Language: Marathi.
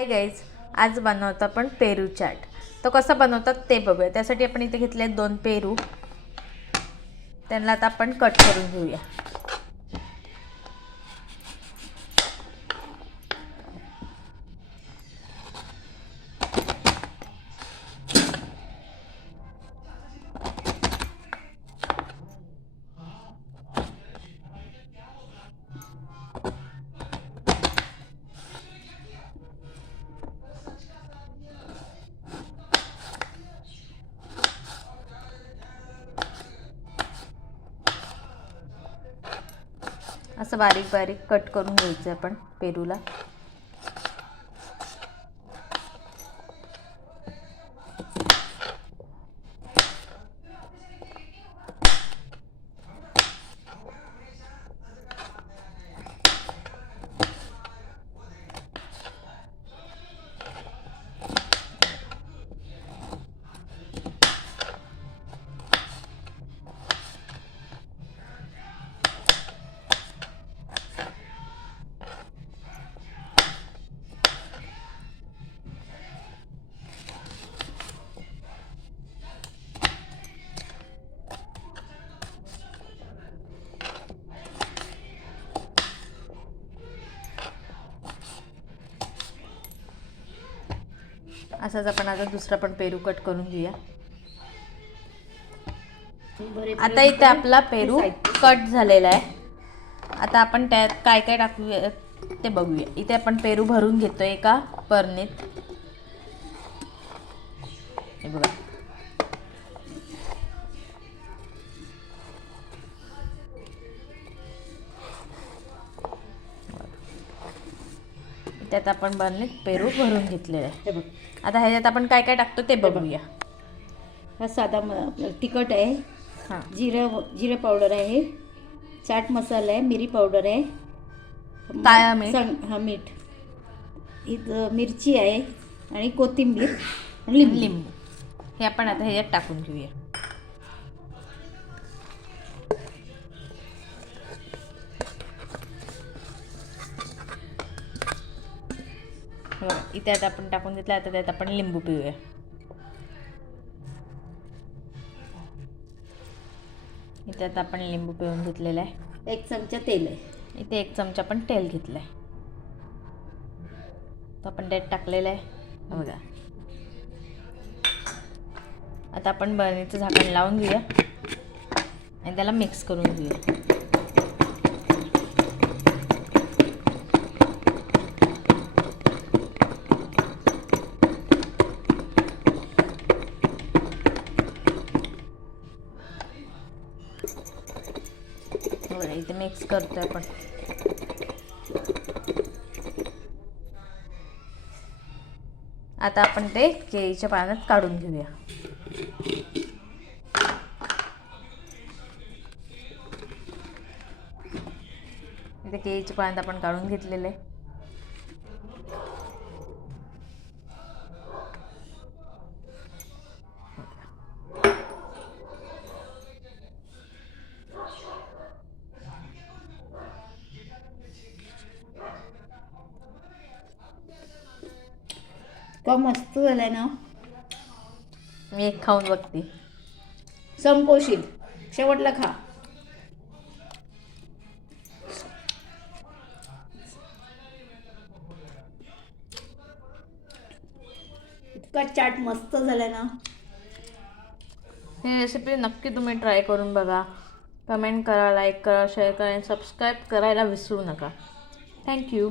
हाय गाईज आज बनवतो आपण पेरू चाट. तो कसा बनवतात ते बघूया. त्यासाठी आपण इथे घेतले दोन पेरू. त्यांना आता आपण कट करून घेऊया. असं बारीक बारीक कट करून घ्यायचं आपण पेरूला. असंच आपण आता दुसरा पण पेरू कट करून घेऊया. आता इथे आपला पेरू कट झालेला आहे. आता आपण त्यात काय काय टाकूया ते बघूया. इथे आपण पेरू भरून घेतोय एका बरणीत हे बघा. त्यात आपण बरणीत पेरू भरून घेतलेले. आहे हे बघ. आता ह्याच्यात आपण काय काय टाकतो ते बघूया. हा साधा म- आपला तिखट आहे. हां. जिरं जिरं पावडर आहे. चाट मसाला आहे मिरी पावडर आहे. काळं मीठ. सांग हा मीठ. इथं मिरची आहे आणि कोथिंबीर आणि लिंबू. लिंबू. हे आपण आता ह्याच्यात टाकून घेऊया. इथे आता आपण टाकून घेतलं आता त्यात आपण लिंबू पिऊया. इथे आता आपण लिंबू पिळून घेतलेलं आहे. एक चमचा तेल आहे. इथे एक चमचा पण तेल घेतलं आहे तो आपण त्यात टाकलेलं आहे. हे बघा. आता आपण बरणीचं झाकण लावून घेऊया. आणि त्याला मिक्स करून घेऊया. चला इथे मिक्स करतोय आपण. आता आपण ते केळीच्या पाण्यात काढून घेऊया. इथे केळीच्या पाण्यात आपण काढून घेतलेले. का मस्त झालाय ना. मी एक खाऊन बघते. संपोशील शेवटला खा. इतका चाट मस्त झालाय ना. ही रेसिपी नक्की तुम्ही ट्राय करून बघा. कमेंट करा लाईक करा शेअर करा आणि सबस्क्राईब करायला विसरू नका. थँक्यू